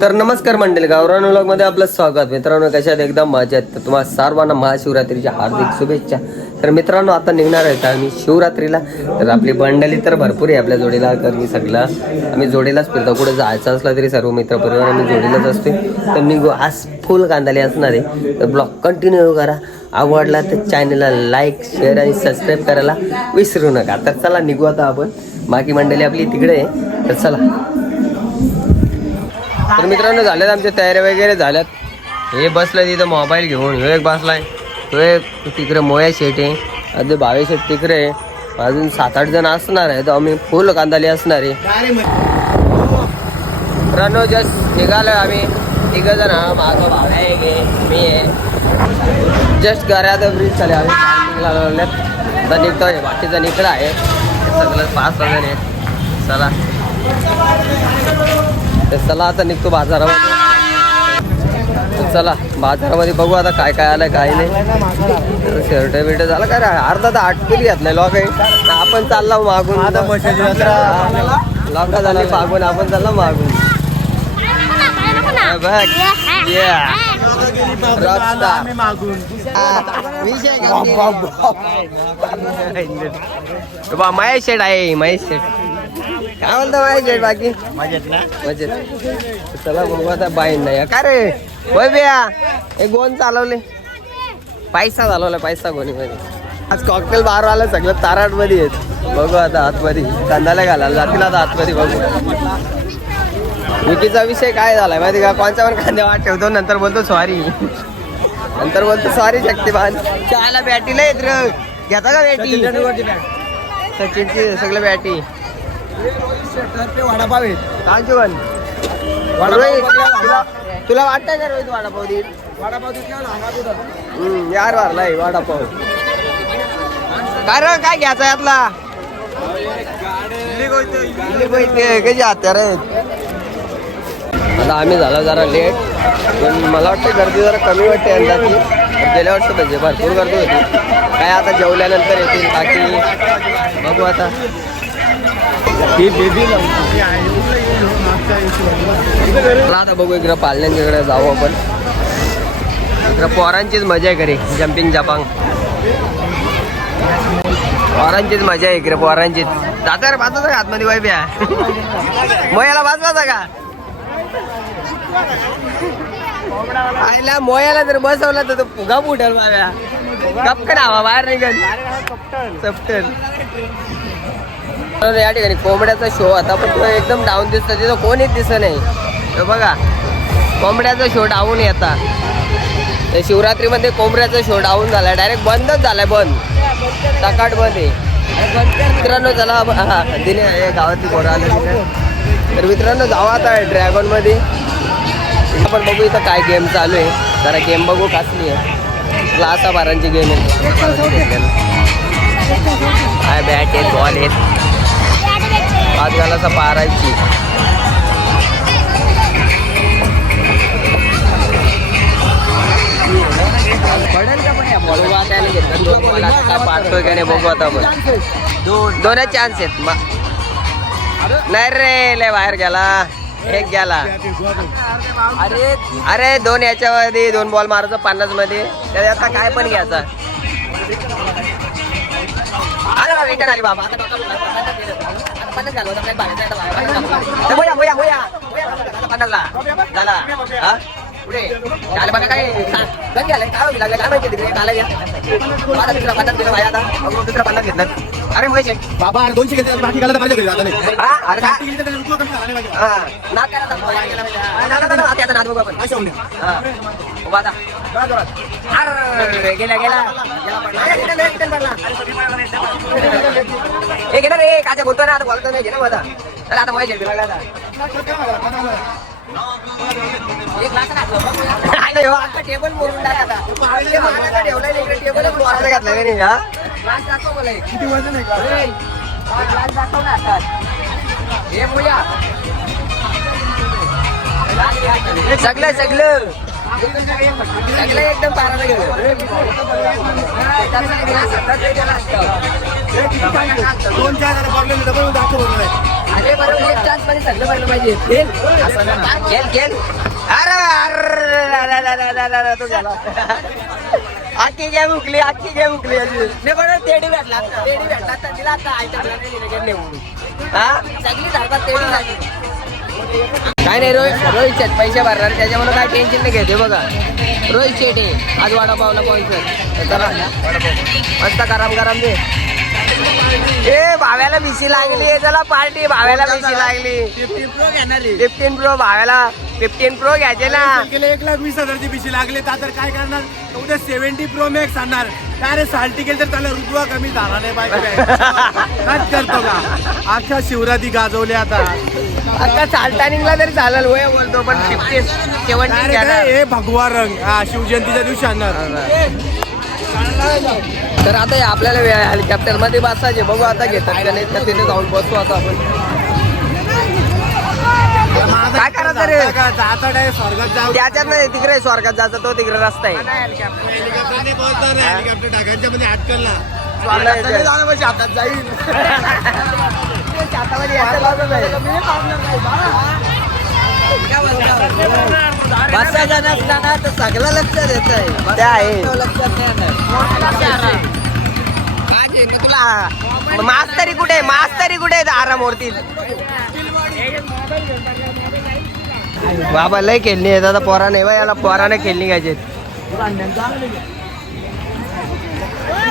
तर नमस्कार मंडळी गावरानमध्ये आपलं स्वागत. मित्रांनो कशात एकदम मजा तर तुम्हाला सर्वांना महाशिवरात्रीच्या हार्दिक शुभेच्छा. तर मित्रांनो आता निघणार आहेत आम्ही शिवरात्रीला. तर आपली मंडळी तर भरपूर आहे आपल्या जोडीला कारण की सगळं आम्ही जोडीलाच फिरतो. कुठे जायचं असलं तरी सर्व मित्र परिवार आम्ही जोडीलाच असतो तर निघू आज फुल कांदाली असणार आहे. तर ब्लॉग कंटिन्यू करा. आवडला तर चॅनलला लाईक शेअर आणि सबस्क्राईब करायला विसरू नका. तर चला निघू आता आपण. बाकी मंडळी आपली तिकडे आहे. तर चला. तर मित्रांनो झाल्यात आमच्या तयाऱ्या वगैरे झाल्यात. हे बसलं तिथं मोबाईल घेऊन. ह्यो एक बसलाय. तो एक तिकडे मोया शेट आहे. अजून बावे शेट तिकडे आहे. अजून सात आठ जण असणार आहे तर आम्ही फुल कांदाली असणार आहे. मित्रांनो जस्ट निघालो आम्ही. तिघ जण माझा भाव आहे गे मी आहे. जस्ट गऱ्यात ब्रिज झाले आम्ही. आता निघतोय. बाकीचा निकडा आहे. सगळं पाच जण आहेत. चला. तर चला आता निघतो बाजारामध्ये चला बाजारामध्ये बघू आता काय काय आलं काय नाही. शर्ट बिर्ट झालं काय? अर्धा तर आटकेली घातलाय लॉक आहे. आपण चालला मागून. लॉका झाली? मागून आपण चालला मागून. बघ. महेश शेठ आहे महेश शेठ काय म्हणतो शेठ बाकी. मजेत चला बघू आता बाईन नाही का रे? होय बिया. हे गोन चालवले. पैसा चालवला पैसा गोणी मध्ये आज कॉकटेल बार आलं सगळं ताराटमध्ये आहेत. बघू आता आतमध्ये. कांदाला घालायला जातील आता आतमध्ये बघू. विकीचा विषय काय झालाय माहिती का? कोणच्या पण कांदे वाट ठेवतो? नंतर बोलतो सॉरी नंतर बोलतो सॉरी शक्तिमान. चहाला बॅटीला येत घेता का बॅटी? सचिनची सगळं बॅटी. वडापाव आहेत काय जेवण रोहित, तुला तुला वाटतंय का रोहित वडापाव देईल? वडापाव तिथला लागा कुठं हम्म, यार वारलाय वडापाव. काय रे काय घ्यायचा यातला? इडली कोयते, कशी हत्यार आहेत आता आम्ही झालो जरा लेट पण मला वाटतं गर्दी जरा कमी वाटते यंदाची. गेल्या वर्षी म्हणजे भरपूर गर्दी होती. काय आता जेवल्यानंतर येतील बाकी? बघू आता. ही बेबी आता बघू इकडं पालण्यांच्याकडे जाऊ आपण. इकडं पोरांचीच मजा आहे घरी. जम्पिंग जपांग पोरांचीच मजा आहे इकडे पोरांचीच. दादा रे पाहतो का आतमध्ये वाईफ ब्या. मोयाला वाचवाचा का? आईला मोयाला जर बसवला तर तो फुगा फुटल गप कपकन हवा बाहेर निघल. चपटल तर या ठिकाणी कोंबड्याचा शो होता पण तो एकदम डाऊन दिसतो तिथं कोणीच दिसत नाही. तो बघा. कोंबड्याचा शो डाऊन येता त्या शिवरात्रीमध्ये कोंबड्याचा शो डाऊन झाला डायरेक्ट बंदच झालाय बंद. सकाट बंद आहे मित्रांनो चला दिने गावातली पोरं आले तर मित्रांनो जाऊ आता ड्रॅगनमध्ये आपण बघू इथं काय गेम चालू आहे. जरा गेम बघू कसली आहे. क्लासा बारांची गेम आहे. काय बॅट आहेत बॉल आहेत काय पाडतोय का नाही बघू आता आपण. दोन दोनच चान्स आहेत. नाही रे लय बाहेर गेला. एक गेला. अरे अरे दोन याच्यामध्ये दोन बॉल मारायचं पन्नासमध्ये आता काय पण घ्यायचा. अरे रिटर्न आली बाबा. पन्नास घालू, आता आपल्याला होया, होया, होया. होया, आता पन्नासला. झाला. हा? पुढे. झालं बघा काय सा- गंज झालंय. काय होईल लागलं? काय माहिती तिकडे? काला या. आता दुसरा पन्नास दिला भाई आता. दुसरा पन्नास घेतला. अरे महेश. बाबा दोनशे घेतले बाकी घालायला पाहिजे घरी आता नाही हा, अरे काय? झाला हा. नाक आता? नाक आता, बघू आपण. हा. गेला गेला पडला. ए गेला रे काच्या बोलतोय ना आता बोलतो नाही गेला आता चला आता माझ्या झेंडू लागला आता बघ. हो, टेबल मोडून टाक ना टेबलच नाही, हा? दाखव मला. किती वजन आहे हा ग्लास दाखव ना आता. हे. सगळं सगळं सगळं एकदम पाराला गेलं. दोन चार जरा डबल दाखव अरे बरोबर एक चान्समध्ये सगळं पाहिलं पाहिजे. खेळ. खेळ खेळ. अरे अरे, तो आखी गेम उकली आखी गेम उकली नाही तेडी भेटला. तेडी भेटला तर तिला आता आयटम नेऊन. हा? सगळी झाडतात तेडी झाली काय नाही रोहित रोहित शेट पैसे भरणार. त्याच्यामुळे काय टेन्शन नाही घेते बघा. रोहित शेट आहे आज वडापावला पॉईंट चला. मस्त गरम गरम दे. ए भाव्याला बिशी लागली. चला पार्टी. भाव्याला बिशी लागली. फिफ्टीन प्रो भाव्याला. फिफ्टीन प्रो घ्यायचे ना. एक लाख वीस हजारची पिशी लागले. तर काय करणार? उद्या सेव्हन्टी प्रो मॅक्स आणणार. काय रे साल्टी गेल तर त्याला रुतवा कमी झाला नाही पाहिजे काय. करतो का? अख्ख्या शिवराती गाजवले आता. आता चालतानिंगला तरी चालेल वय बोलतो पण. काय? हे भगवा रंग. हा शिवजयंतीच्या दिवशी आणणार. तर आता हे आपल्याला हेलिकॉप्टरमध्ये बसायचे. बघू आता घेतात का नाही. तर तिथे जाऊन बसतो आता आपण. करायचं रे? त्याच्यात नाही तिकडे स्वर्गात जायचा तो तिकडे रस्ता आहे. म्हणजे. बसा तर सगळं लक्षात येत आहे ते आहे लक्षात नाही येणार. काय ते तुला मास्तरी कुठे? मास्तरी कुठे आरामूर्ती बाबा लय खेळणी आहेत आता पोराने नाही बा याला पोराने खेळणी घ्यायचे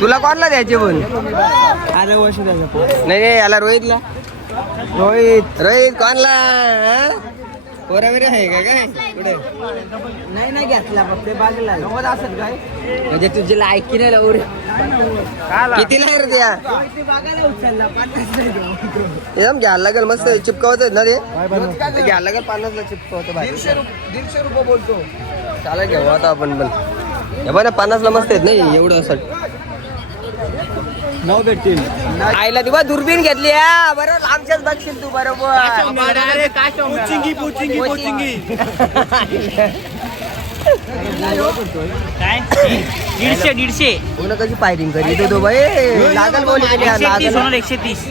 तुला कोणला द्यायचे पण अरे वर्ष नाही नाही याला रोहितला. रोहित रोहित कोणला आहे का काय? कुठे? नाही नाही घेतला फक्त नव्वद असेल काय. म्हणजे तुझी लायकी नाही किती नाही रे त्या? बागाला उचलला पन्नास. एकदम घ्यायला लागेल मस्त चिपकवत ना ते? ते घ्यायला लागेल पन्नासला चिपकवत दीडशे दीडशे रुपये बोलतो. चालेल घेऊ आता आपण पण. हे बघ पन्नासला मस्त आहेत नाही एवढं असं. नऊ भेटतील. आईला दिवा दुर्बीन घेतली हा. बरोबर लांबच्याच बघशील तू बरोबर. पुचिंगी पुचिंगी पुचिंगी. काय? दीडशे दीडशे. पूर्ण कशी फायरिंग करी? तो तो बाई. लागल बोली किती एकशे तीस होणार एकशे तीस.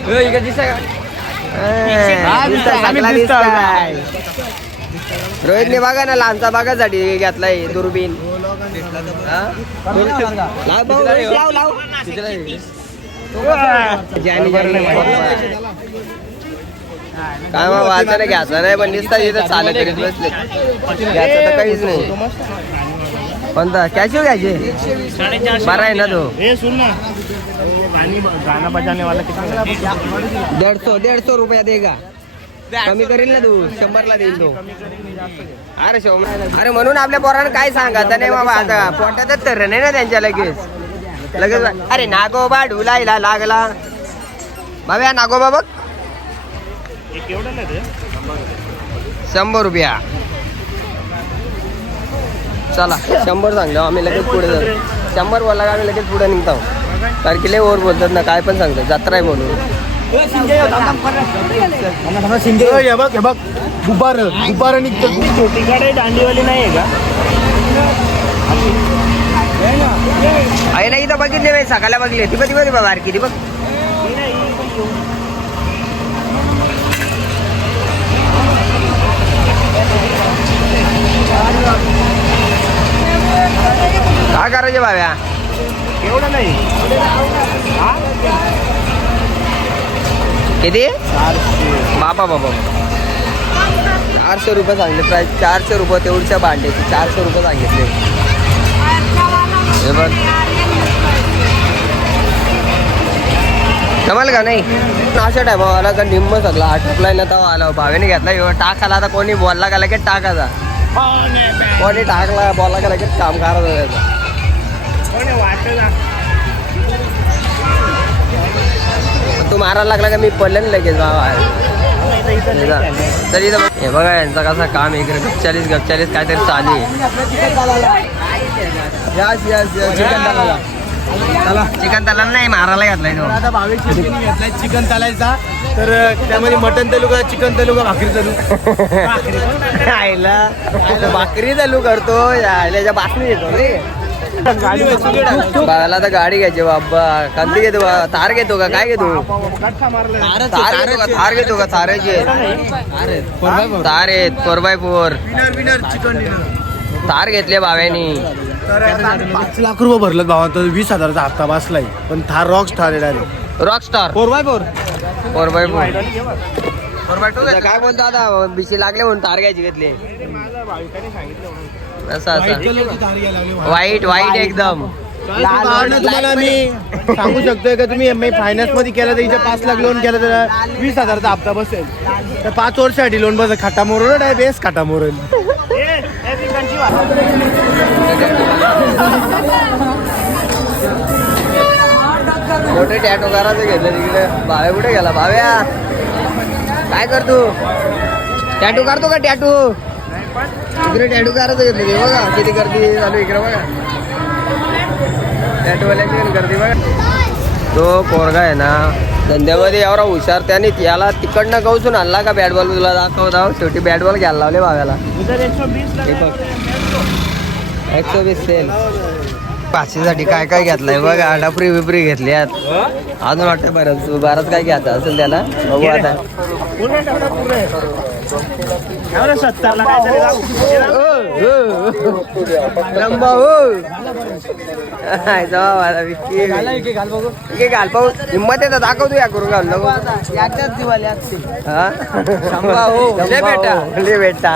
रोहितने बघा ना लहानचा बघासाठी घेतलाय दुर्बीन हा? लाव भाऊ, लाव काय मग वाचा नाही घ्यायचा नाही पण दिसता इथं चालत तरी बसले घ्यायचं तर काहीच नाही. कोणता? कॅशिओ घ्यायचे? बरा आहे ना तो. हे गाना बजाने वाला किती डेढ़ सौ डेढ़ सौ रुपया देगा कमी करेल ना तू शंभरला देईल तो. अरे शोम अरे म्हणून आपल्या पोरानं काय सांगा नाही बाबा आता पोटातच तर नाही ना त्यांच्या लगेच. लगेच अरे नागोबा ढुलायला लागला बाबा नागोबा बघ शंभर रुपया चला शंभर सांगलो आम्ही लगेच पुढे जातो शंभर बोलला का आम्ही लगेच पुढे निघतो कारण की लय ओर बोलतात ना काय पण सांगतो जत्रा आहे म्हणून शिंगे हे बघ हे बघ दुपार दुपार निघतो छोटी गाडी दांडीवाली नाही आहे का आहे ना इथं बघितले मी सकाळला बघले ती बघ ती बघ ती बघ बारकी ती बघ. काय करायचे बाब्या? एवढं नाही. किती? बाबा बाबा चारशे रुपये सांगितले. प्राईस चारशे रुपये तेवढच्या भांड्याची चारशे रुपये सांगितले. हे बघ जमाल का नाही? अशा टायमा आला का निम्म सगळा. आटपलाय ना तेव्हा आला. भावेने घेतला. एवढा टाकाला आता कोणी बोलला का लगेच टाकायचा? कोणी टाकला बोलला का लगेच काम करायचं त्याचं? तू मारायला लागला का? मी पडलं नाही लगेच बाबा तरी हे बघा यांचा कसा काम इकडे. गपचालीस गपचालीस काहीतरी चालू आहे. यस यस यस चिकन तलाला चिकन त्याला नाही मारायला घातलाय तो. आता भावेश शेट्टीने घेतलाय चिकन तलायचा. तर त्यामध्ये मटन तलू का चिकन तलू का भाकरी तलू आईला. भाकरी चालू करतो. याच्या बातमी येतो रे. बाळाला तर गाडी घ्यायची बाबा. कंदी घेतो बा थार घेतो का? काय घेतो? थार घेतो का? थार घेतो का? थाराची थार आहेत. Four by four winner winner chicken Thar घेतले भाव्यानी. तर पाच लाख रुपये भरलं भावा तर वीस हजाराचा हप्ता बसलाय. पण थार रॉक्स थार आहे direct rock star four by four four by four four by two काय बोलतो आता? बिशी लागले म्हणून तार घ्यायची घेतली. असं असं. वाईट वाईट एकदम. तुम्हाला मी सांगू शकतोय का तुम्ही? एम फायनान्समध्ये केलं तर इथे पाच लाख लोन केलं तर वीस हजारचा हप्ता बसेल. तर पाच वर्षासाठी लोन बसेल. खाटा मोरल डाय बेस खाटा मोरल. मोठे टॅटो करायचं घेतलं तिकडे. भाव्या कुठे गेला? भाव्या! काय करतो टॅटू काढतो का टॅटू? इकडे टॅटू करायचं घेतलं ते बघा किती गर्दी चालू इकडे बघा. टॅटू वाल्याची गर्दी बघा. तो पोरगा आहे ना धंद्यामध्ये एवढा हुशार त्याने याला तिकडनं गवसून आणला का बॅट बॉल तुला दाखवता. शेवटी बॅट बॉल घ्यायला लावले भाव्याला. एकशे वीस सेल. पाचशेसाठी काय काय घेतलंय बघा. डपरी बिपरी घेतली अजून वाटतं बरंच बरंच काय घ्यायचं असेल त्याला? बघू आता. लंबा हो जावा मला विक्की. इके घाल पाहू. हिंमत येतं दाखव तू या करून घाल नको याच्याच दिवाळी हा? शंभा हो, ले बेटा. ले बेटा.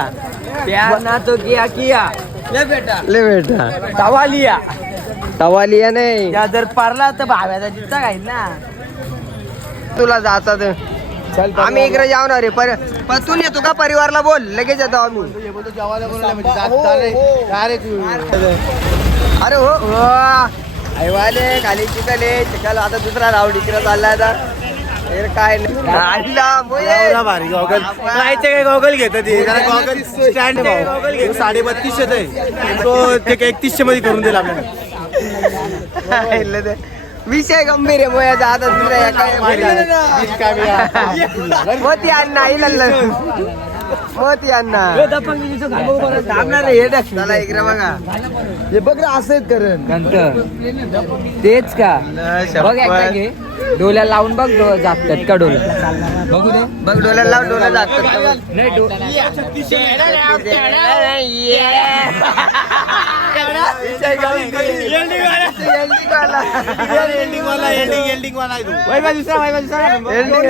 प्यार ना तो किया किया ले बेटा. ले बेटा. तवा लिया तवा लिया नाही जर पारला तर भाव्याचा घाईल ना. तुला जायचं ते आम्ही इकडे जाऊन रे. पर पण तू येतो का परिवारला बोल? लगेच येतो आम्ही. अरे हो हो. आईवाले खाली चिकले चिकल आता दुसरा राऊंड इकडे चाललाय आता. काय नाही. भारी गॉगल. कायचे काय गॉगल घेतात ते? जरा गॉगल. स्टँड साडे बत्तीसशे तो ते एकतीसशे मध्ये करून दिला आपल्याला. विषय गंभीर आहे मोयाचा आता दुसरा एका मोती अण्णा अण्णा हे. चला इकडे बघा. हे बघ असं करण. नंतर. तेच का? बघ एकदा घे. डोल्या लावून बघ डो- जातात का डोल्या बघू दे. बघ डोळ्याला लाव डोळ्या जातात नाही डो-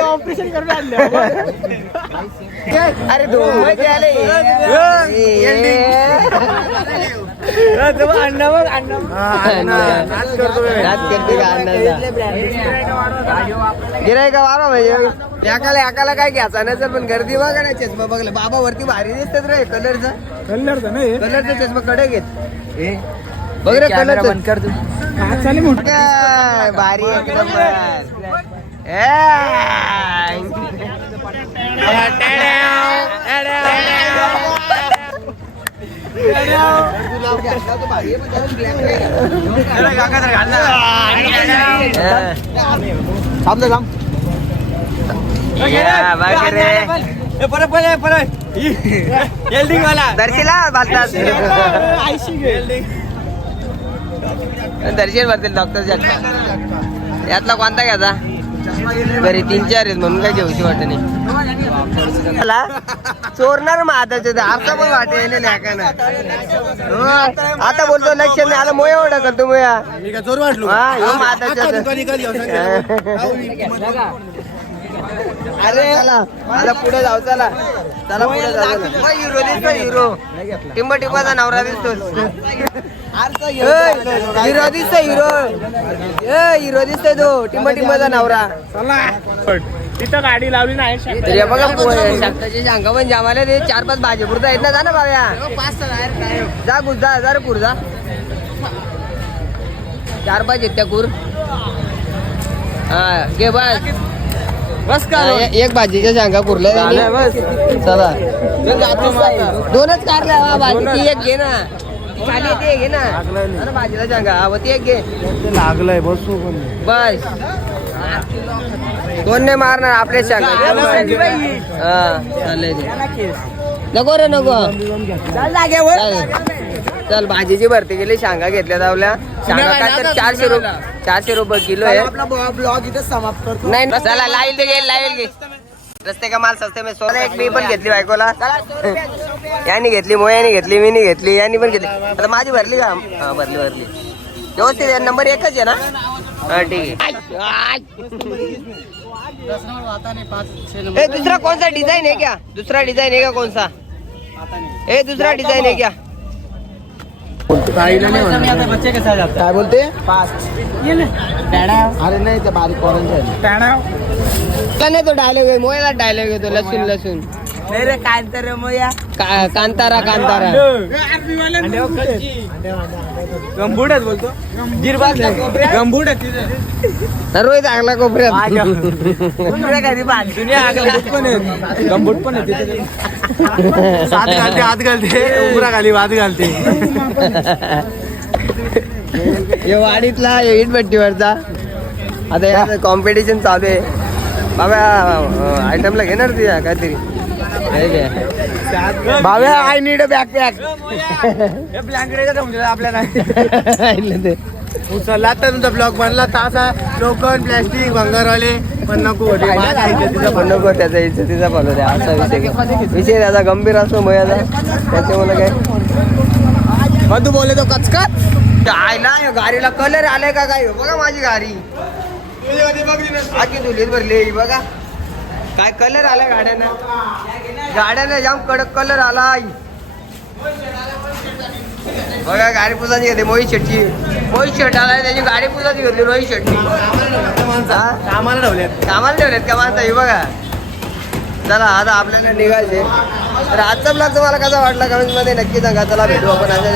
ऑपरेशन करून आणलं. अरे अण्णा बघ अण्णा का वारा म्हणजे एकाला एकाला काय घ्यायचा नाही तर पण गर्दी बघा ना चष्मा बघला बाबा वरती भारी दिसतात रे कलरचा. कल्लरचं नाही. कलरचा चष्मा कडे घेत. ए, बघ रे कलरचा. बंद कर तू. भारी एक नंबर थांब थांब परत परत परत वाला दर्शीला दर्शन भरतील डॉक्टर यातला कोणता घ्यायचा? बरे तीन चार आहेत म्हणून काय घेऊशी वाटत नाही. मला चोरणार मग आता आता पण वाटेल आता बोलतो लक्ष नाही आता मोया एवढा करतो मोया जोर वाटलो. अरे आता पुढे जाऊ चला. चला पुढे जाऊ हिरो दिसतो हिरो. टिंब टिंबाचा नवरा दिसतो हिरो दिसतो हिरो. हिरो दिसतोय तो. टिंब टिंबाचा नवरा. तिथं गाडी लावली नाही बघा शांगा पण जामाले ते चार पाच भाजी पुरता आहेत ना जा ना बाब्या जा गुज जा जा रे कुर जा. चार पाच आहेत त्या कुर. हा घे बस. बस का एक भाजीच्या शांगा बस. चला. दोनच कारल्या भाजी. एक घे ना. खाली ती एक घे ना. अरे भाजीला सांगा. हा, व ती एक घे. ते लागलंय बसू पण. बस. कोण नाही मारणार आपले सांगा. हा चालेल. नको रे नको. चालेल. चल भाजीची भरती केली शांगा घेतल्या दावल्या शांगा काय तर चारशे रुपये चारशे रुपये किलो आहे. आपला ब्लॉग इथे समाप्त करतो. नाही चला लाईल ते घे लाईल घे. रस्ते का माल सस्ते में एक मी पण घेतली बायकोला. यांनी घेतली मोयानी घेतली मी घेतली यांनी पण घेतली. आता माझी भरली का? हा भरली भरली. व्यवस्थित आहे, नंबर एकच आहे ना? हा ठीक आहे. दुसरा कौन सा डिजाइन है क्या? दूसरा डिजाइन है क्या कौन सा ए दूसरा डिजाइन है क्या? काय बोलते? अरे नाही ते बारीक ऑरेंज आहे नाही तो डायलॉग आहे मोयाला डायलॉग येतो लसूण लसूण. का- कांतारा कांतारा. गंभूड आहेत बोलतो. गंभूड आहे तिथे. रोहित आगला कोपऱ्यात. गंभूट पण आहे तिथे. हात घालते हात घालते. उमरा खाली वाद घालते. हे वाडीतला इट भट्टीवरचा आता या कॉम्पिटिशन चालू आहे. बाबा आयटमला घेणार तुझ्या काहीतरी? हे. Bhavya I need a backpack आपल्याला. ऐकलं ते. उचलला तर तुमचा ब्लॉग बनला तासा लोकन प्लॅस्टिक भंगारवाले. पण नको पण नको त्याचा इज्जतीचा फॉलो द्या. असा विषय. विषय त्याचा गंभीर असतो मोयाचा. त्याच्यामुळे काय? मधू बोले तो कचकच. आयला या गाडीला कलर आलाय का काय? बघा माझी गाडी. भरली ही बघा. काय कलर आलाय गाड्यांना? गाड्यांना जाम कडक कलर आलाय बघा गाडी पुसाची घेते मोहित शेटची मोहित शेट आलाय त्याची गाडी पुसाची घेतली रोहित शेटची हा? कामाला ठेवल्यात. कामाला ठेवलेत का माणसं ही बघा. चला आता आपल्याला निघायचे तर आजचा ब्लॉग तुम्हाला कसा वाटला? कमेंटमध्ये नक्की सांगा. चला भेटू आपण अशा